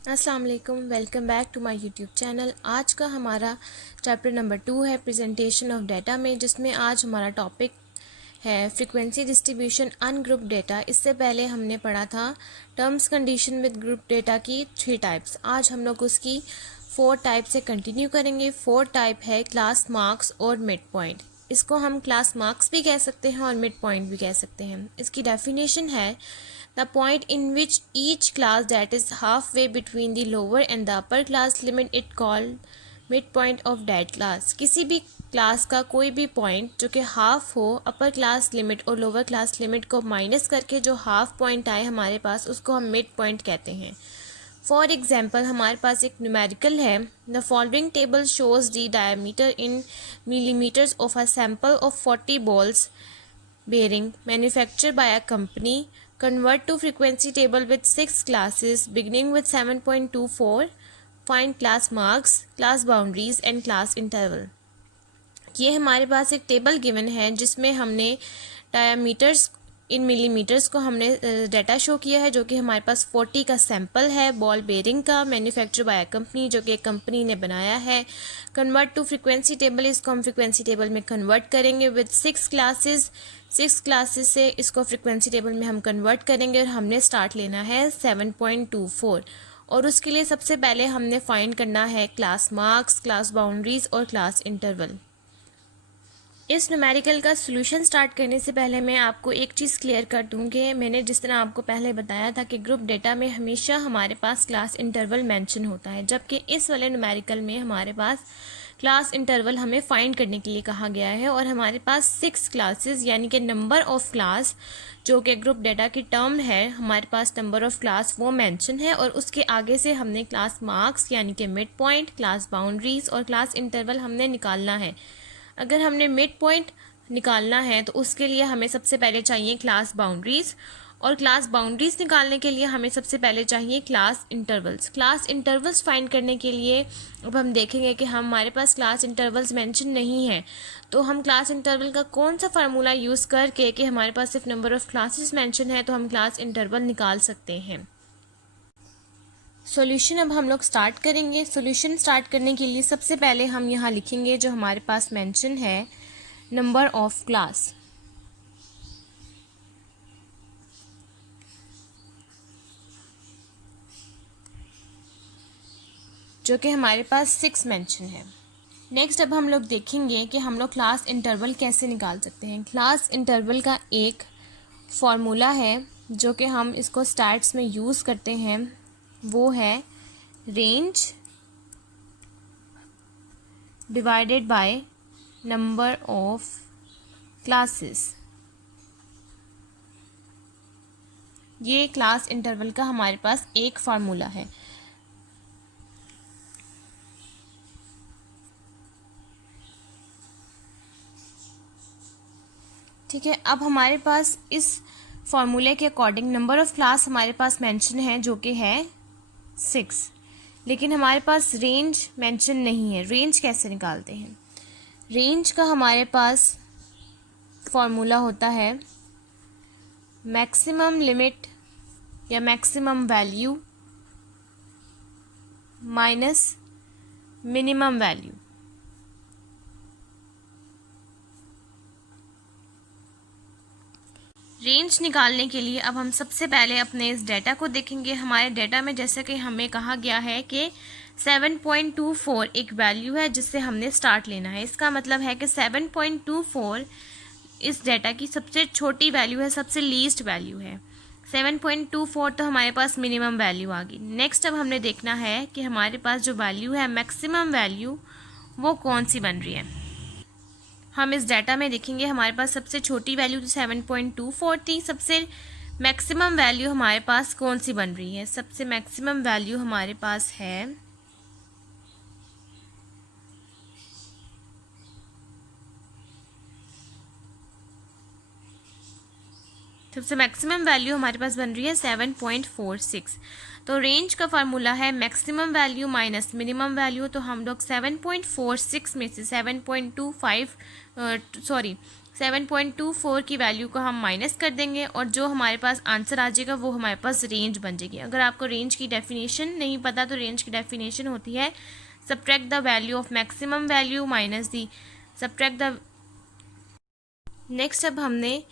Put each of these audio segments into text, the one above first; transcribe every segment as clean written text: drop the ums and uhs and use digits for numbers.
अस्सलाम वालेकुम, welcome back to my YouTube channel. आज का हमारा चैप्टर नंबर 2 है प्रेजेंटेशन ऑफ डाटा में, जिसमें आज हमारा टॉपिक है फ्रीक्वेंसी डिस्ट्रीब्यूशन अनग्रुप डेटा। इससे पहले हमने पढ़ा था terms condition with group data की 3 टाइप्स। आज हम लोग उसकी 4 टाइप से कंटिन्यू करेंगे। 4 टाइप है क्लास मार्क्स और मिड पॉइंट। इसको हम क्लास मार्क्स भी कह सकते हैं और मिड पॉइंट भी कह सकते हैं। इसकी डेफिनेशन है the point in which each class that is halfway between the lower and the upper class limit it called midpoint of that class। किसी भी क्लास का कोई भी पॉइंट जो कि हाफ हो अपर क्लास लिमिट और लोअर क्लास लिमिट को माइनस करके जो हाफ पॉइंट आए हमारे पास, उसको हम मिड पॉइंट कहते हैं। फॉर एग्जाम्पल हमारे पास एक न्यूमेरिकल है। The following table shows the diameter in millimetres of a sample of 40 balls bearing manufactured by a company। Convert to frequency table with 6 classes beginning with 7.24। Find class marks, class boundaries and class interval। ये हमारे पास एक table given है जिसमें हमने diameters इन millimetres को हमने data show किया है, जो कि हमारे पास 40 का सैंपल है बॉल बेरिंग का, मैन्युफैक्चर बाय कंपनी, जो कि एक कंपनी ने बनाया है। कन्वर्ट टू फ्रीक्वेंसी टेबल, इसको हम फ्रीक्वेंसी टेबल में कन्वर्ट करेंगे विद 6 क्लासेस। 6 क्लासेस से इसको फ्रीक्वेंसी टेबल में हम कन्वर्ट करेंगे और हमने स्टार्ट लेना है 7.24। और उसके लिए सबसे पहले हमने फाइंड करना है क्लास मार्क्स, क्लास बाउंड्रीज और क्लास इंटरवल। इस न्यूमेरिकल का सॉल्यूशन स्टार्ट करने से पहले मैं आपको एक चीज़ क्लियर कर दूं कि मैंने जिस तरह आपको पहले बताया था कि ग्रुप डेटा में हमेशा हमारे पास क्लास इंटरवल मेंशन होता है, जबकि इस वाले न्यूमेरिकल में हमारे पास क्लास इंटरवल हमें फाइंड करने के लिए कहा गया है। और हमारे पास 6 क्लासेस यानी कि नंबर ऑफ़ क्लास, जो कि ग्रुप डेटा की टर्म है, हमारे पास नंबर ऑफ़ क्लास वो मेंशन है। और उसके आगे से हमने क्लास मार्क्स यानी कि मिड पॉइंट, क्लास बाउंड्रीज़ और क्लास इंटरवल हमने निकालना है। अगर हमने मिड पॉइंट निकालना है तो उसके लिए हमें सबसे पहले चाहिए क्लास बाउंड्रीज़, और क्लास बाउंड्रीज़ निकालने के लिए हमें सबसे पहले चाहिए class intervals. Class intervals find करने के लिए अब हम देखेंगे कि हमारे पास क्लास इंटरवल्स मेंशन नहीं है, तो हम क्लास इंटरवल का कौन सा फार्मूला यूज़ करके कि हमारे पास सिर्फ नंबर ऑफ़ क्लासेस मेंशन है तो हम क्लास इंटरवल निकाल सकते हैं। सॉल्यूशन अब हम लोग स्टार्ट करेंगे। सॉल्यूशन स्टार्ट करने के लिए सबसे पहले हम यहाँ लिखेंगे जो हमारे पास मेंशन है नंबर ऑफ क्लास, जो कि हमारे पास 6 मेंशन है। नेक्स्ट अब हम लोग देखेंगे कि हम लोग क्लास इंटरवल कैसे निकाल सकते हैं। क्लास इंटरवल का एक फॉर्मूला है जो कि हम इसको स्टार्ट्स में यूज़ करते हैं, वो है range divided by number of classes. ये क्लास इंटरवल का हमारे पास एक फार्मूला है। ठीक है, अब हमारे पास इस फार्मूले के अकॉर्डिंग नंबर ऑफ़ क्लास हमारे पास मेंशन है जो कि है 6, लेकिन हमारे पास रेंज मेंशन नहीं है। रेंज कैसे निकालते हैं? रेंज का हमारे पास फार्मूला होता है मैक्सिमम लिमिट या maximum value minus minimum value. Range निकालने के लिए अब हम सबसे पहले अपने इस डेटा को देखेंगे। हमारे डेटा में जैसे कि हमें कहा गया है कि 7.24 एक वैल्यू है जिससे हमने स्टार्ट लेना है। इसका मतलब है कि 7.24 इस डेटा की सबसे छोटी वैल्यू है, सबसे लीस्ट वैल्यू है। 7.24 तो हमारे पास मिनिमम वैल्यू आ गई। नेक्स्ट अब हमने देखना है कि हमारे पास जो वैल्यू है मैक्सिमम वैल्यू, वो कौन सी बन रही है। हम इस डाटा में देखेंगे हमारे पास सबसे छोटी वैल्यू तो 7.24 थी। सबसे मैक्सिमम वैल्यू हमारे पास कौन सी बन रही है? सबसे मैक्सिमम वैल्यू हमारे पास है सबसे मैक्सिमम वैल्यू हमारे पास बन रही है 7.46। तो रेंज का फार्मूला है maximum value minus minimum value. तो हम लोग 7.46 में से 7.25 7.24 की वैल्यू को हम माइनस कर देंगे और जो हमारे पास आंसर आ जाएगा वो हमारे पास रेंज बन जाएगी। अगर आपको रेंज की डेफिनेशन नहीं पता तो रेंज की डेफिनेशन होती है subtract the value of maximum value minus the subtract the. Next अब हमने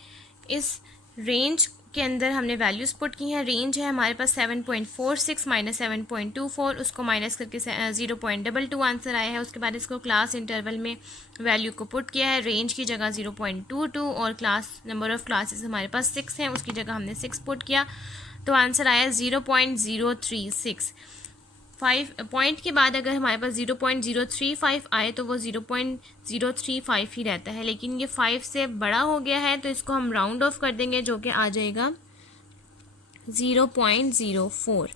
इस रेंज के अंदर हमने वैल्यूज़ पुट की हैं। रेंज है हमारे पास 7.46 माइनस 7.24, उसको माइनस करके 0.22 आंसर आया है। उसके बाद इसको क्लास इंटरवल में वैल्यू को पुट किया है। रेंज की जगह 0.22 और क्लास नंबर ऑफ़ क्लासेस हमारे पास 6 हैं, उसकी जगह हमने 6 पुट किया तो आंसर आया 0.036। 5 पॉइंट के बाद अगर हमारे पास 0.035 आए तो वो 0.035 ही रहता है, लेकिन ये 5 से बड़ा हो गया है तो इसको हम राउंड ऑफ कर देंगे जो कि आ जाएगा 0.04।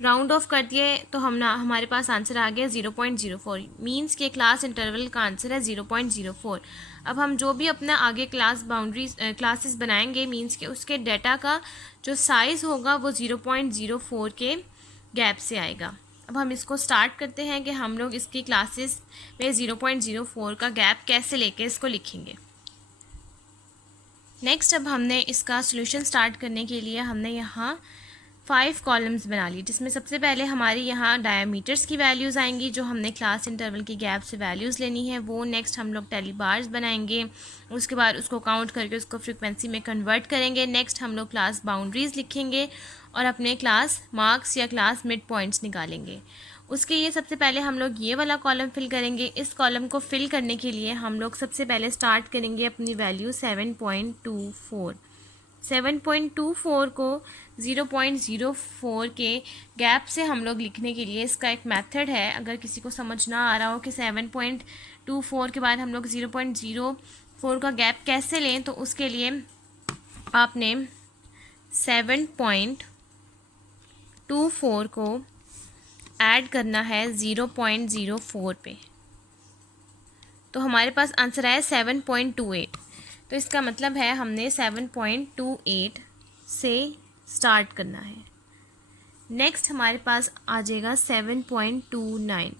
राउंड ऑफ कर दिए तो हमारे पास आंसर आ गया 0.04, मीन्स के क्लास इंटरवल का आंसर है 0.04। अब हम जो भी अपना आगे क्लासेस बनाएंगे मीन्स के उसके डाटा का जो साइज़ होगा वो 0.04 के गैप से आएगा। अब हम इसको स्टार्ट करते हैं कि हम लोग इसकी क्लासेस में 0.04 का गैप कैसे लेके इसको लिखेंगे। नेक्स्ट अब हमने इसका सॉल्यूशन स्टार्ट करने के लिए हमने यहाँ 5 कॉलम्स बना ली, जिसमें सबसे पहले हमारी यहाँ डायमीटर्स की वैल्यूज़ आएंगी जो हमने क्लास इंटरवल की गैप से वैल्यूज़ लेनी है वो। नेक्स्ट हम लोग टेली बार्स बनाएंगे, उसके बाद उसको काउंट करके उसको फ्रीक्वेंसी में कन्वर्ट करेंगे। नेक्स्ट हम लोग क्लास बाउंड्रीज़ लिखेंगे और अपने क्लास मार्क्स या क्लास मिड पॉइंट्स निकालेंगे। उसके लिए सबसे पहले हम लोग ये वाला कॉलम फिल करेंगे। इस कॉलम को फिल करने के लिए हम लोग सबसे पहले स्टार्ट करेंगे अपनी वैल्यू 7.24। 7.24 को 0.04 के गैप से हम लोग लिखने के लिए इसका एक मेथड है। अगर किसी को समझ ना आ रहा हो कि 7.24 के बाद हम लोग 0.04 का गैप कैसे लें तो उसके लिए आपने 7.24 को ऐड करना है 0.04 पे, तो हमारे पास आंसर आया 7.28। तो इसका मतलब है हमने 7.28 से स्टार्ट करना है। नेक्स्ट हमारे पास आ जाएगा 7.29।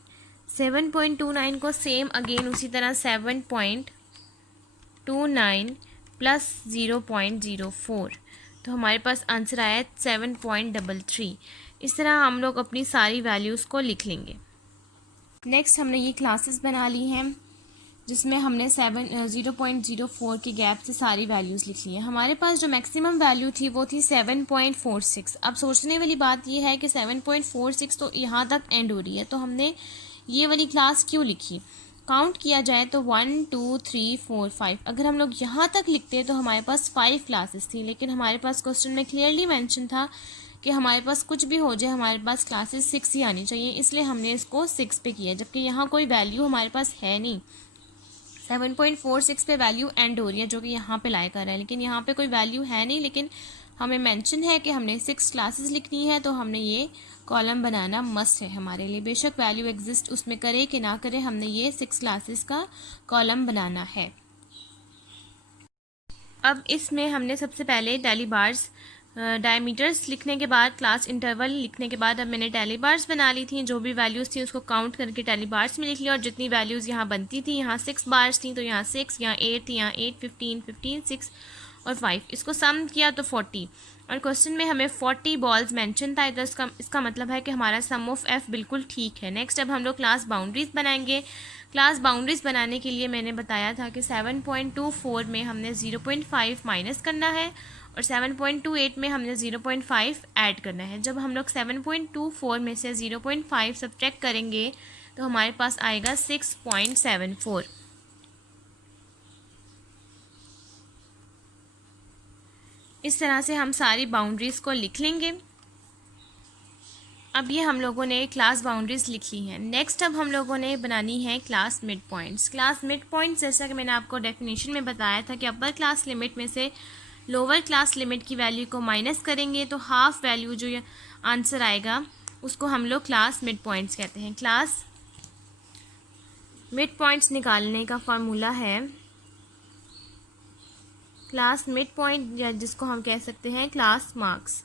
7.29 को सेम अगेन उसी तरह 7.29 प्लस 0.04, तो हमारे पास आंसर आया 7.33। इस तरह हम लोग अपनी सारी वैल्यूज़ को लिख लेंगे। नेक्स्ट हमने ये क्लासेस बना ली हैं जिसमें हमने 0.04 के गैप से सारी वैल्यूज़ लिख ली हैं। हमारे पास जो मैक्सिमम वैल्यू थी वो थी 7.46। अब सोचने वाली बात ये है कि 7.46 तो यहाँ तक एंड हो रही है, तो हमने ये वाली क्लास क्यों लिखी। काउंट किया जाए तो 1 2 3 4 5, अगर हम लोग यहाँ तक लिखते तो हमारे पास 5 क्लासेस थी, लेकिन हमारे पास क्वेश्चन में क्लियरली मेंशन था कि हमारे पास कुछ भी हो जाए हमारे पास क्लासेस 6 ही आनी चाहिए, इसलिए हमने इसको 6 पे किया, जबकि यहाँ कोई वैल्यू हमारे पास है नहीं। 7.46 पे वैल्यू एंड हो रही है जो कि यहाँ पे लाई कर रहा है, लेकिन यहाँ पे कोई वैल्यू है नहीं, लेकिन हमें मेंशन है कि हमने 6 क्लासेस लिखनी है, तो हमने ये कॉलम बनाना मस्ट है हमारे लिए। बेशक वैल्यू एग्जिस्ट उसमें करे कि ना करे, हमने ये 6 क्लासेस का कॉलम बनाना है। अब इसमें हमने सबसे पहले टेली बार्स डायमीटर्स लिखने के बाद क्लास इंटरवल लिखने के बाद अब मैंने टेली बार्स बना ली थी। जो भी वैल्यूज़ थी उसको काउंट करके टेली बार्स में लिख लिया, और जितनी वैल्यूज़ यहाँ बनती थी, यहाँ 6 बार्स थी तो यहाँ 6, यहाँ 8 थी, यहाँ 8, 15, 15, 6 और 5, इसको सम किया तो 40। और क्वेश्चन में हमें 40 बॉल्स मेंशन था, तो इसका मतलब है कि हमारा सम ऑफ एफ बिल्कुल ठीक है। नेक्स्ट अब हम लोग क्लास बाउंड्रीज़ बनाएंगे। क्लास बाउंड्रीज़ बनाने के लिए मैंने बताया था कि 7.24 में हमने 0.5 माइनस करना है और 7.28 में हमने 0.5 ऐड करना है। जब हम लोग 7.24 में से 0.5 सब्ट्रैक्ट करेंगे तो हमारे पास आएगा 6.74। इस तरह से हम सारी बाउंड्रीज़ को लिख लेंगे। अब ये हम लोगों ने क्लास बाउंड्रीज़ लिख ली हैं। नेक्स्ट अब हम लोगों ने बनानी है class mid points. Class mid points जैसा कि मैंने आपको डेफिनेशन में बताया था कि अपर क्लास लिमिट में से लोअर क्लास लिमिट की वैल्यू को माइनस करेंगे तो हाफ वैल्यू जो आंसर आएगा उसको हम लोग क्लास मिड पॉइंट्स कहते हैं। क्लास मिड पॉइंट्स निकालने का फार्मूला है क्लास मिड पॉइंट, या जिसको हम कह सकते हैं क्लास मार्क्स।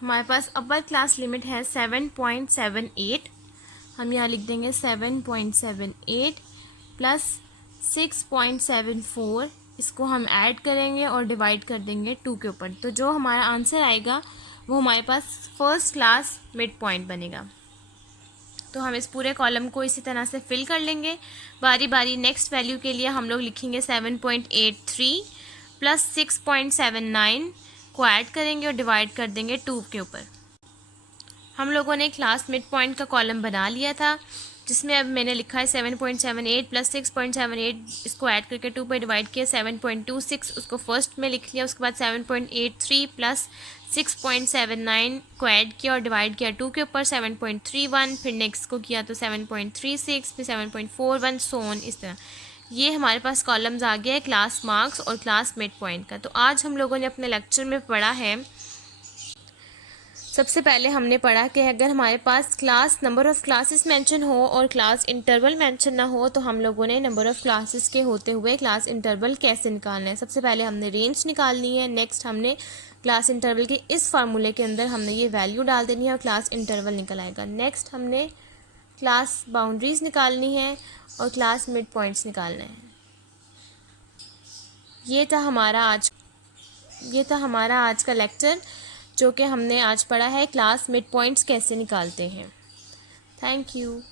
हमारे पास अपर क्लास लिमिट है 7.78, हम यहाँ लिख देंगे 7.78 प्लस 6.74, इसको हम ऐड करेंगे और डिवाइड कर देंगे 2 के ऊपर, तो जो हमारा आंसर आएगा वो हमारे पास फर्स्ट क्लास मिड पॉइंट बनेगा। तो हम इस पूरे कॉलम को इसी तरह से फिल कर लेंगे। बारी बारी नेक्स्ट वैल्यू के लिए हम लोग लिखेंगे 7.83 प्लस 6.79 को ऐड करेंगे और डिवाइड कर देंगे 2 के ऊपर। हम लोगों ने क्लास मिड पॉइंट का कॉलम बना लिया था, जिसमें अब मैंने लिखा है 7.78 प्लस 6.78, इसको ऐड करके 2 पर डिवाइड किया, 7.26 उसको फर्स्ट में लिख लिया, उसके बाद 7.83 प्लस 6.79 को ऐड किया और डिवाइड किया 2 के ऊपर, 7.31, फिर नेक्स्ट को किया तो 7.36, फिर 7.41, सो ऑन। इस तरह ये हमारे पास कॉलम्स आ गया है क्लास मार्क्स और क्लास मिड पॉइंट का। तो आज हम लोगों ने अपने लेक्चर में पढ़ा है, सबसे पहले हमने पढ़ा कि अगर हमारे पास class number of classes mention हो और क्लास इंटरवल मेंशन ना हो तो हम लोगों ने नंबर ऑफ़ क्लासेस के होते हुए क्लास इंटरवल कैसे निकालना है। सबसे पहले हमने रेंज निकालनी है, नेक्स्ट हमने क्लास इंटरवल के इस फार्मूले के अंदर हमने ये वैल्यू डाल देनी है और क्लास इंटरवल निकल आएगा। नेक्स्ट हमने क्लास बाउंड्रीज़ निकालनी है और क्लास मिड पॉइंट्स निकालना है। ये था हमारा आज का लेक्चर, जो कि हमने आज पढ़ा है क्लास मिड पॉइंट्स कैसे निकालते हैं। Thank you.